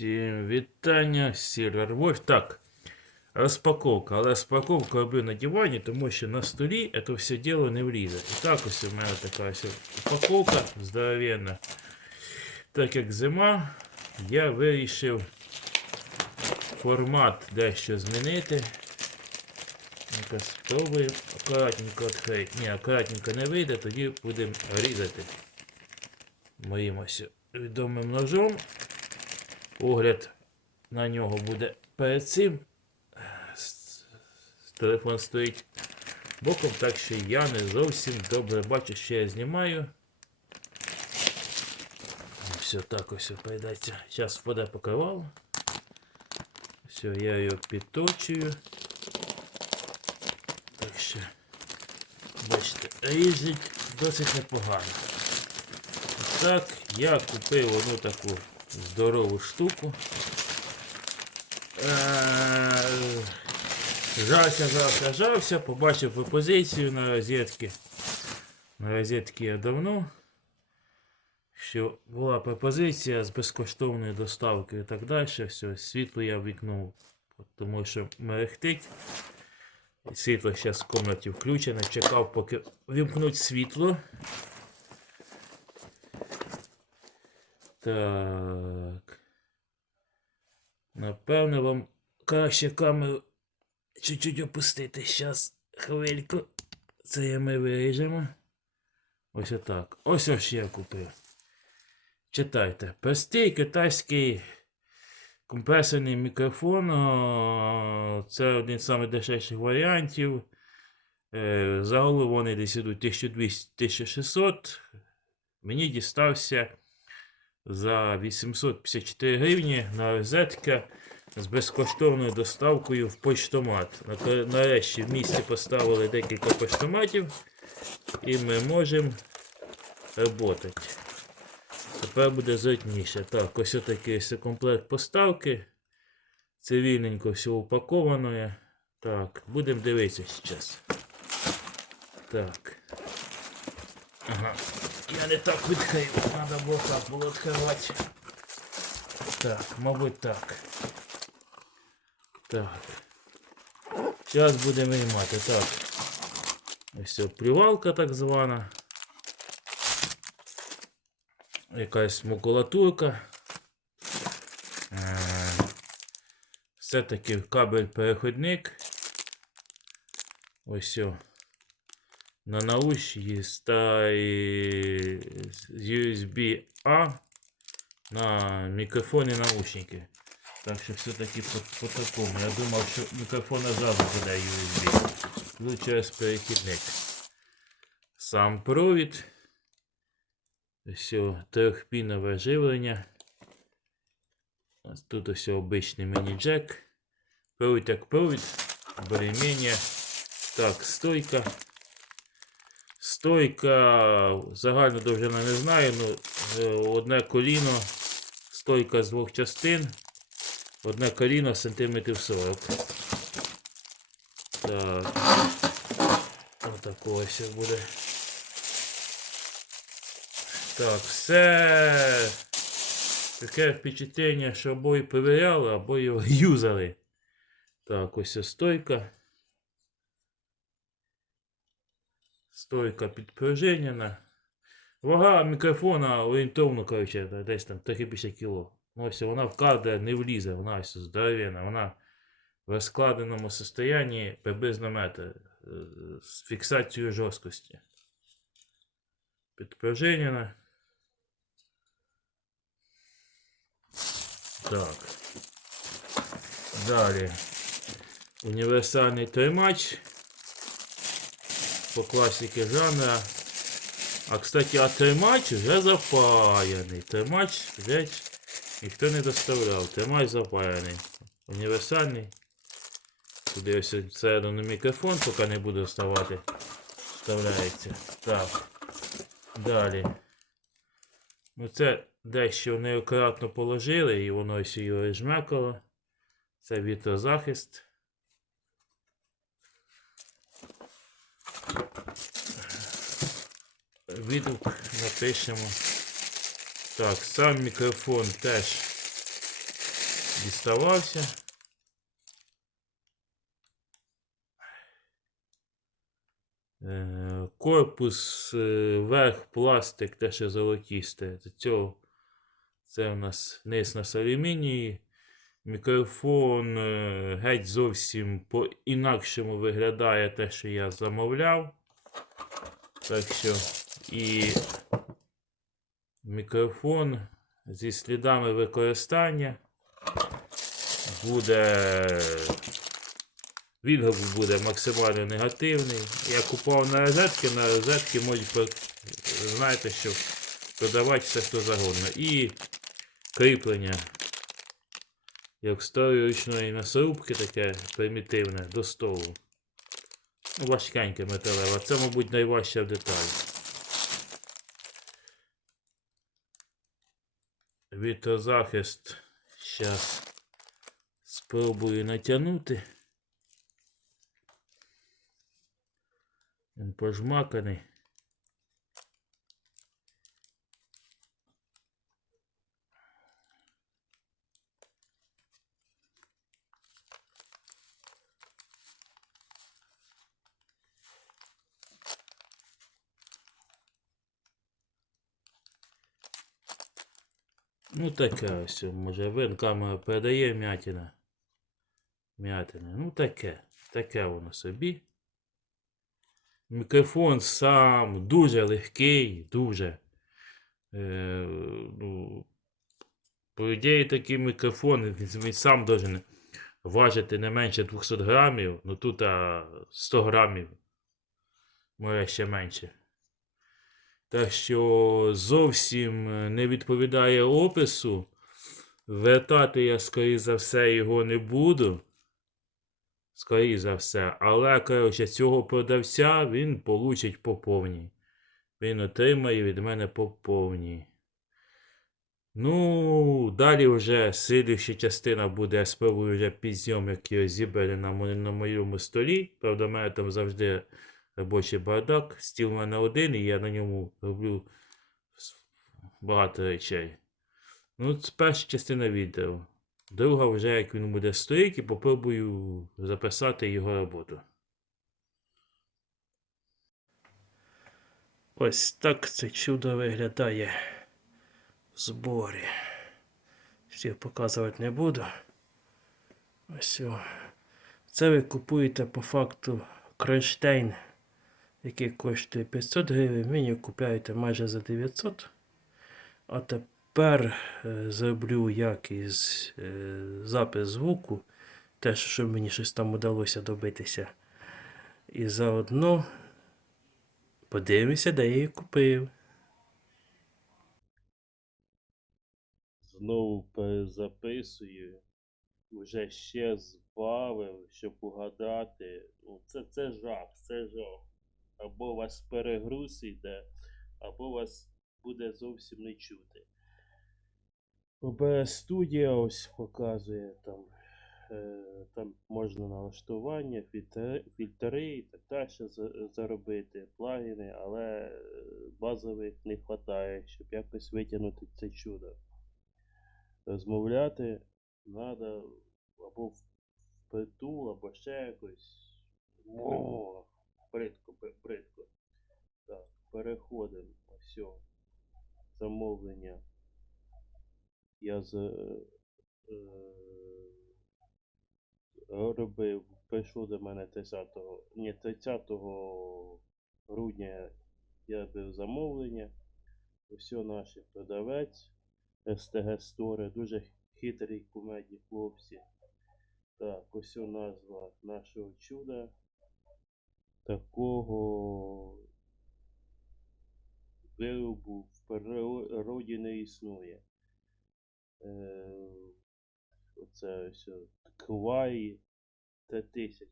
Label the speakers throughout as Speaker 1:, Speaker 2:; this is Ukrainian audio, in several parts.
Speaker 1: Всім вітання, Silver Wolf. Так, розпаковка. Але розпаковку роблю на дивані, тому що на столі це все діло не влізе. І так ось у мене така ось упаковка здоровенна. Так як зима, я вирішив формат дещо змінити. Ну-ка, спробуємо акуратненько відкрити. Ні, акуратненько не вийде, тоді будемо різати моїм ось відомим ножом. Огляд на нього буде перед цим. Телефон стоїть боком, так що я не зовсім добре бачу, що я знімаю. Все так ось прийдеться. Зараз впаде покривало. Все, я його підточую. Так що, бачите, ріжить досить непогано. Так, я купив одну таку здорову штуку. Е, Жався, жався, жався, побачив пропозицію на розетки. На розетки я давно. Що була пропозиція з безкоштовною доставкою і так далі. Все, світло я вікнув, тому що мерехтить. Світло зараз в кімнаті включене. Чекав, поки вімкнуть світло. Так. Напевно, вам краще камеру чуть-чуть опустити. Зараз хвильку. Це ми виріжемо. Ось отак. Ось ось я купив. Читайте. Простий китайський компресорний мікрофон. Це один з найдешевших варіантів. Е, Загалом вони десь ідуть 1200-1600. Мені дістався за 854 гривні на розетка з безкоштовною доставкою в поштомат. Нарешті в місті поставили декілька поштоматів і ми можемо працювати. Тепер буде зручніше. Так, ось такий ось комплект поставки. Цивільненько все упаковано. Так, будемо дивитися зараз. Так. Ага. Я не так відкрив. Треба було так було відкривати. Так, мабуть так. Так. Зараз будемо виймати. Так. Ось це плювалка так звана. Якась макулатурка. Е, Все-таки кабель-переходник. Ось. о на наушники старі USB A на мікрофон і наушники. Так що все-таки по, по такому. Я думав, що мікрофон завжди буде USB. Через перехідник. Сам провід. Все, трьохпінове живлення. Тут ось обичний міні-джек. Провід як провід. Более-менее. Так, стойка. Стойка, загальна довжина не знаю, ну е, одне коліно, стойка з двох частин, одне коліно сантиметрів 40. Так. Отако ось буде. Так, все. Таке впечатлення, що обоє перевіряли, або його юзали. Так, ось стойка. Стойка підпружинена. Вага мікрофона орієнтовно, коротше, десь там 3-50 кг. Ну, ось вона в кадр не влізе, вона ось здоровенна. Вона в розкладеному состоянні приблизно метр е, з фіксацією жорсткості. Підпружинена. Так. Далі. Універсальний тримач по класіки жанра. А кстати, а тримач вже запаяний. Тримач вже ніхто не доставляв. Тримач запаяний. Універсальний. Туди ось всередину мікрофон, поки не буду вставати. Вставляється. Так. Далі. Ну це дещо неакуратно положили і воно ось його жмекало. Це вітрозахист. Відгук напишемо. Так, сам мікрофон теж діставався. Е, Корпус, е, верх, пластик, те, що золотісте. Цього це у нас низ на алюмінії. Мікрофон е, геть зовсім по-інакшому виглядає те, що я замовляв. Так що і мікрофон зі слідами використання буде. Відгук буде максимально негативний. Я купував на розетки, на розетки можуть знаєте, що продавати все хто загодно. І кріплення. Як старої ручної м'ясорубки таке примітивне до столу. Ну, важкеньке металеве. Це, мабуть, найважча деталь. Вітрозахист. Зараз спробую натягнути. Він пожмаканий. Ну таке ось, може вин передає м'ятіна. М'ятина. Ну таке. Таке воно собі. Мікрофон сам дуже легкий, дуже. Е, ну, по ідеї, такий мікрофон він, він сам должен важити не менше 200 грамів, ну тут а, 100 грамів. Може ще менше. Так що зовсім е, не відповідає опису. Вертати я, скоріше за все, його не буду. Скоріше за все. Але, коротше, цього продавця він получить по повній. Він отримає від мене по повній. Ну, далі вже слідуюча частина буде, я спробую вже підзйомок його зібрали на, на моєму столі. Правда, в мене там завжди робочий бардак. Стіл в мене один, і я на ньому роблю багато речей. Ну, це перша частина відео. Друга вже як він буде стоїть, і попробую записати його роботу. Ось так це чудо виглядає в зборі. Всіх показувати не буду. Ось. Це ви купуєте по факту кронштейн, який коштує 500 гривень. Ви його купляєте майже за 900. А тепер е, зроблю якийсь е, запис звуку. Теж, щоб мені щось там вдалося добитися. І заодно подивимося, де я її купив. Знову перезаписую. Вже ще збавив, щоб угадати. Ну, Це, це жах, це жах. Або у вас перегруз йде, або вас буде зовсім не чути. OBS студія ось показує там. е, Там можна налаштування, фільтри, і так далі заробити, плагіни, але е, базових не вистачає, щоб якось витягнути це чудо. Розмовляти треба або в притул, або ще якось. О, бридко, бри- бридко. Так, переходимо. Все. Замовлення. Я з, е, робив, прийшло до мене 30, ні, 30 грудня я робив замовлення. Ось наш продавець СТГ Стори, дуже хитрі кумедні хлопці. Так, ось назва нашого чуда. Такого виробу в природі не існує. Е, оце ось Квай Т-1000.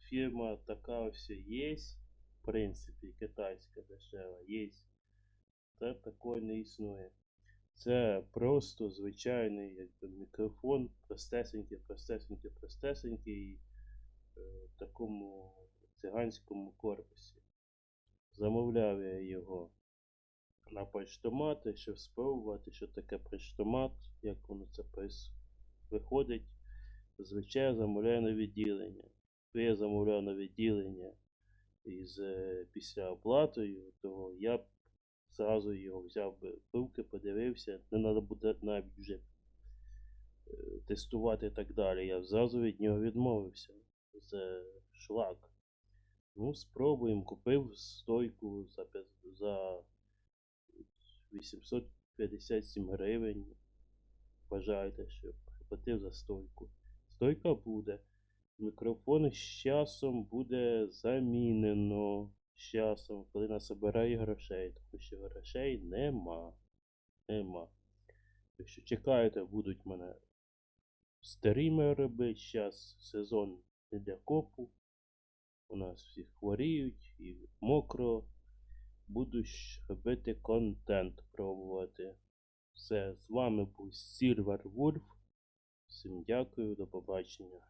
Speaker 1: Фірма така ось є. В принципі, китайська дешева є. Та такого не існує. Це просто звичайний якби, мікрофон, простесенький, простесенький, простесенький е, такому циганському корпусі. Замовляв я його на поштомати, щоб спробувати, що таке поштомат, як воно це
Speaker 2: виходить, зазвичай я замовляю на відділення. Якби я замовляв на відділення із е, після оплатою, то я б зразу його взяв би пилки, подивився, не треба буде навіть вже е, тестувати і так далі. Я зразу від нього відмовився. Це шлак. Ну, спробуємо. Купив стойку за, за 857 гривень. Вважаєте, що платив за стойку. Стойка буде. Мікрофон з часом буде замінено. З часом, коли насобирає грошей, тому що грошей нема. Нема. Якщо чекаєте, будуть мене стріми робити. Зараз сезон не для копу. У нас всі хворіють і мокро. Буду робити контент пробувати. Все, з вами був Silver Wolf. Всім дякую, до побачення.